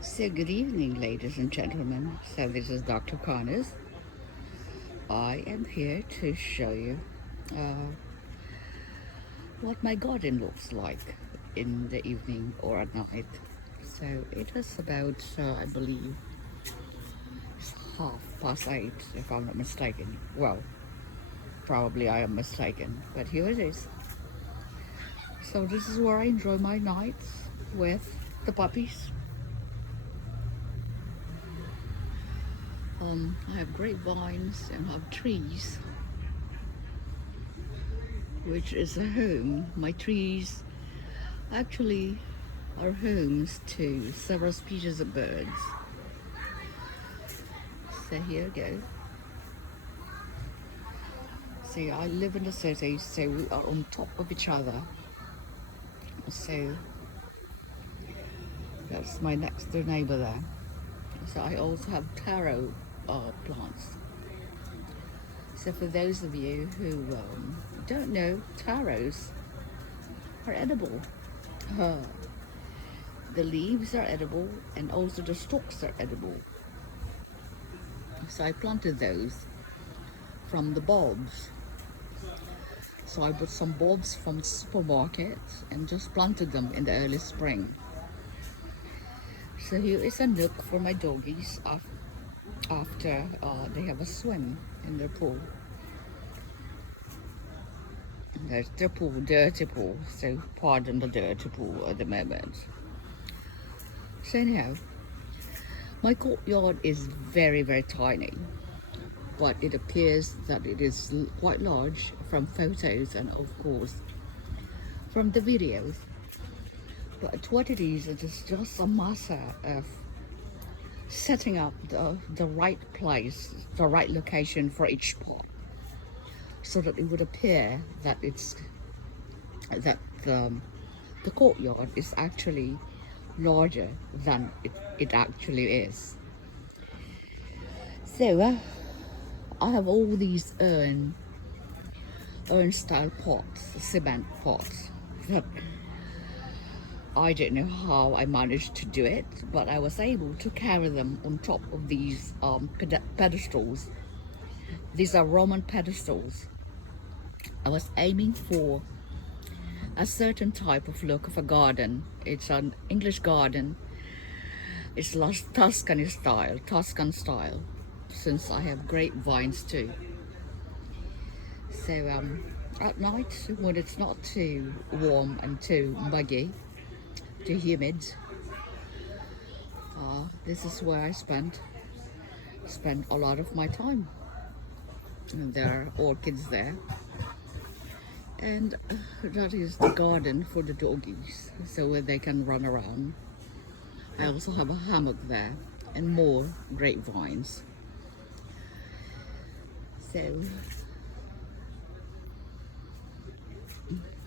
So, good evening, ladies and gentlemen. So, this is Dr. Connors. I am here to show you uh, what my garden looks like in the evening or at night. So, it is about, I believe, it's 8:30, if I'm not mistaken. Well, probably I am mistaken, but here it is. So, this is where I enjoy my nights with the puppies. I have grapevines and I have trees which is a home. My trees actually are homes to several species of birds. So here we go. See, I live in the city, so we are on top of each other. So that's my next door neighbor there. So I also have taro plants. So for those of you who don't know, taros are edible. Uh, the leaves are edible and also the stalks are edible. So I planted those from the bulbs. So I bought some bulbs from the supermarket and just planted them in the early spring. So here is a nook for my doggies after they have a swim in their pool. There's their pool, dirty pool, so pardon the dirty pool at the moment. So anyhow, my courtyard is very, very tiny, but it appears that it is quite large from photos and of course from the videos. But what it is just a matter of setting up the right place, the right location for each pot, so that it would appear that that the courtyard is actually larger than it actually is. So I have all these urn style pots, cement pots that I don't know how I managed to do it, but I was able to carry them on top of these pedestals. These are Roman pedestals. I was aiming for a certain type of look of a garden. It's an English garden. It's Tuscan style, since I have grapevines too. So at night, when it's not too warm and too muggy, too humid, this is where I spend a lot of my time. And there are orchids there, and that is the garden for the doggies, so where they can run around. I also have a hammock there and more grapevines. So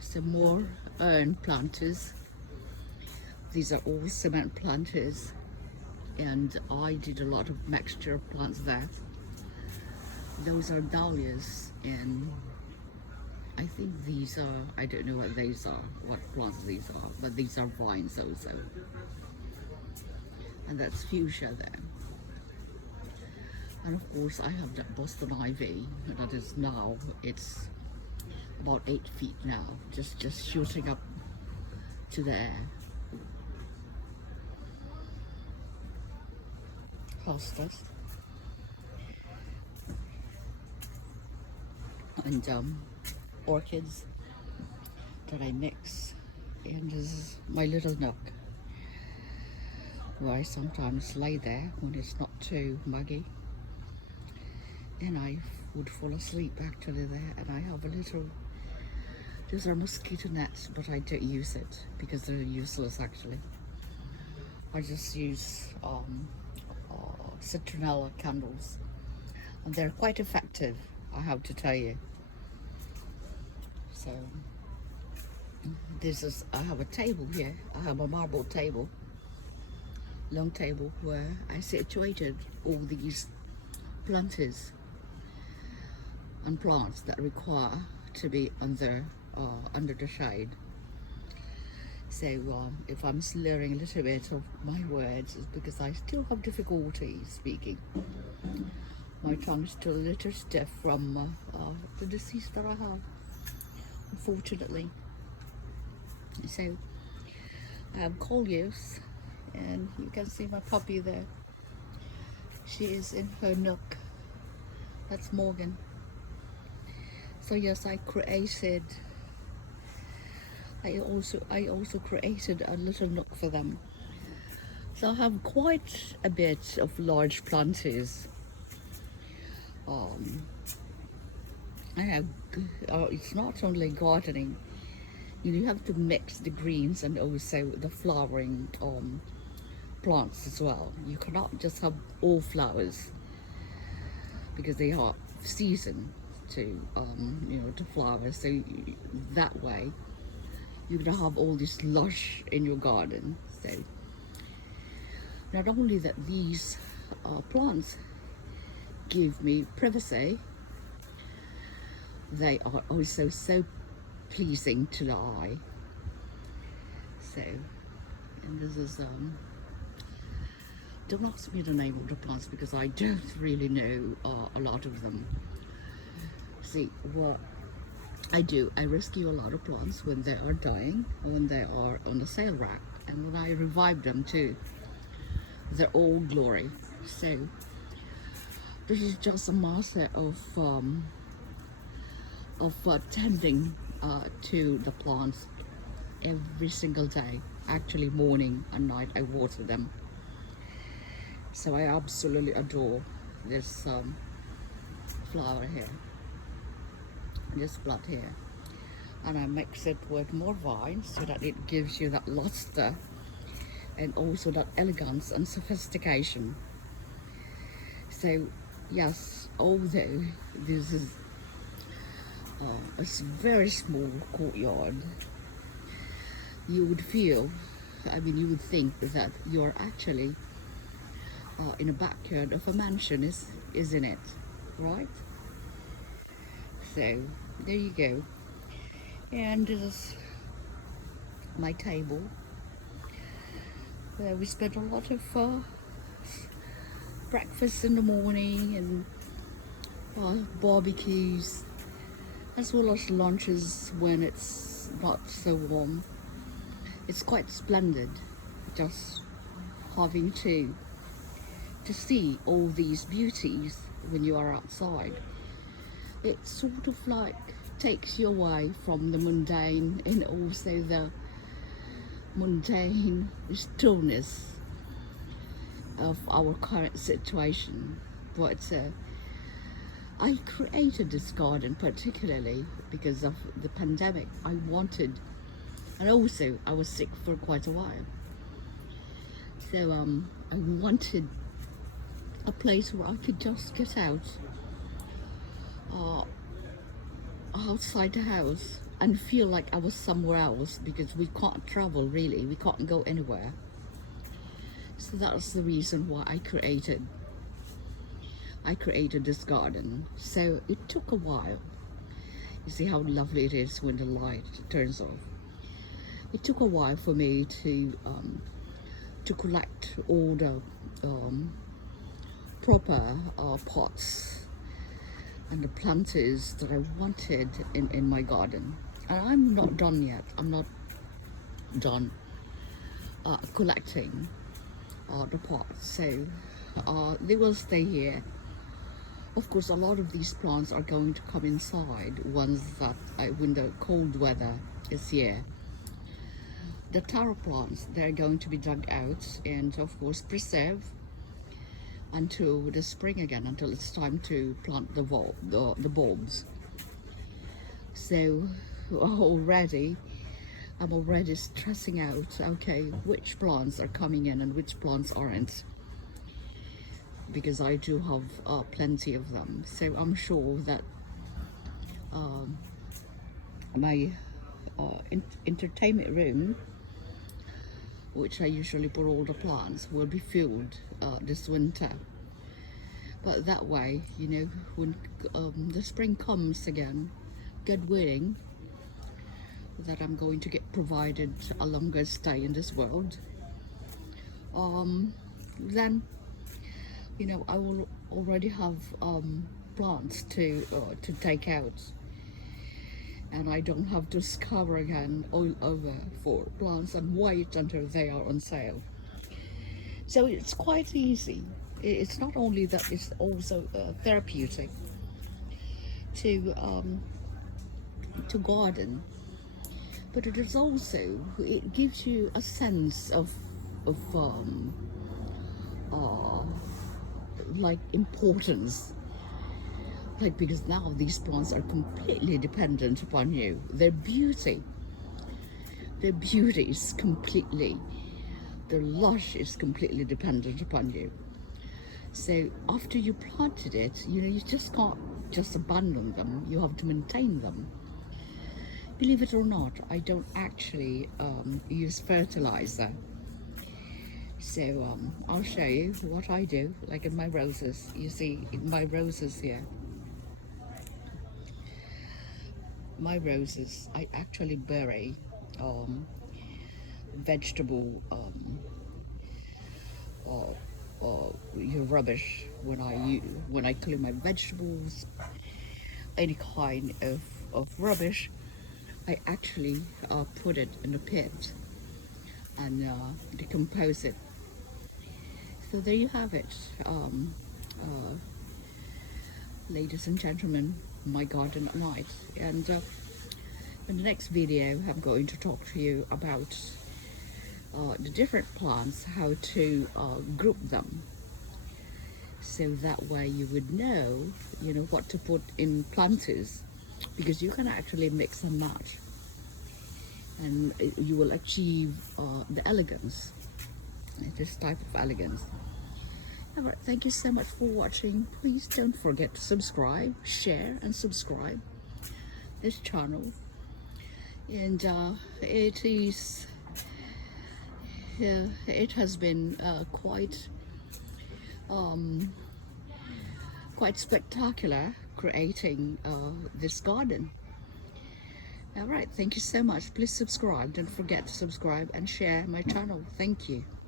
some more urn planters. These are all cement planters, and I did a lot of mixture of plants there. Those are dahlias, and I think these are, I don't know what these are, what plants these are, but these are vines also. And that's fuchsia there. And of course I have that Boston ivy that is now, it's about 8 feet now, just shooting up to the air. Hostas and orchids that I mix. And this is my little nook where I sometimes lay there when it's not too muggy. And I would fall asleep actually there. And I have a little, these are mosquito nets, but I don't use it because they're useless actually. I just use citronella candles, and they're quite effective, I have to tell you. So this is, I have a table here. I have a marble table, long table, where I situated all these planters and plants that require to be under the shade. So if I'm slurring a little bit of my words, it's because I still have difficulty speaking. My tongue's still a little stiff from the disease that I have, unfortunately. So I have cold use, and you can see my puppy there. She is in her nook. That's Morgan. So yes, I also created a little nook for them. So I have quite a bit of large planters. Um, I have. It's not only gardening. You have to mix the greens and also the flowering plants as well. You cannot just have all flowers because they are season to to flower. So that way you're gonna have all this lush in your garden. So not only that, these plants give me privacy, they are also so pleasing to the eye. So, and this is don't ask me the name of the plants because I don't really know a lot of them. See, what I do, I rescue a lot of plants when they are dying, when they are on the sale rack, and then I revive them to their old glory. So this is just a master of tending to the plants every single day. Actually, morning and night, I water them. So I absolutely adore this flower here, this plant here, and I mix it with more vines so that it gives you that luster and also that elegance and sophistication. So yes, although this is a very small courtyard, you would feel, you would think that you're actually in a backyard of a mansion, isn't it? Right? So there you go. And this is my table where we spent a lot of breakfast in the morning and barbecues, as well as lunches when it's not so warm. It's quite splendid just having to see all these beauties when you are outside. It sort of like takes you away from the mundane and also the mundane stillness of our current situation. But I created this garden particularly because of the pandemic. I wanted, and also I was sick for quite a while. So I wanted a place where I could just get out outside the house and feel like I was somewhere else, because we can't travel really, we can't go anywhere. So that's the reason why I created this garden. So it took a while. You see how lovely it is when the light turns off. It took a while for me to collect all the proper pots and the planters that I wanted in my garden. And I'm not done yet. I'm not done collecting the pots. So they will stay here. Of course, a lot of these plants are going to come inside once when the cold weather is here. The taro plants, they're going to be dug out and of course preserved until the spring again, until it's time to plant the bulbs. So I'm already stressing out, okay, which plants are coming in and which plants aren't, because I do have plenty of them. So I'm sure that my entertainment room, which I usually put all the plants, will be filled this winter. But that way, when the spring comes again, God willing, that I'm going to get provided a longer stay in this world, then I will already have plants to take out, and I don't have to scour again all over for plants and wait until they are on sale. So it's quite easy. It's not only that, it's also therapeutic to garden, but it is also, it gives you a sense of uh, like importance, like, because now these plants are completely dependent upon you. Their beauty is completely, their lush is completely dependent upon you. So after you planted it, you just can't just abandon them. You have to maintain them. Believe it or not, I don't actually use fertilizer. So I'll show you what I do, like in my roses. You see my roses here. My roses, I actually bury vegetable your rubbish when I clean my vegetables, any kind of rubbish. I actually put it in a pit and decompose it. So there you have it, uh, ladies and gentlemen, my garden at night. And in the next video, I'm going to talk to you about the different plants, how to group them, so that way you would know, what to put in planters, because you can actually mix and match, and you will achieve the elegance, this type of elegance. All right, thank you so much for watching. Please don't forget to subscribe, share, and subscribe this channel. And it has been quite spectacular creating this garden. All right, thank you so much. Please subscribe. Don't forget to subscribe and share my channel. Thank you.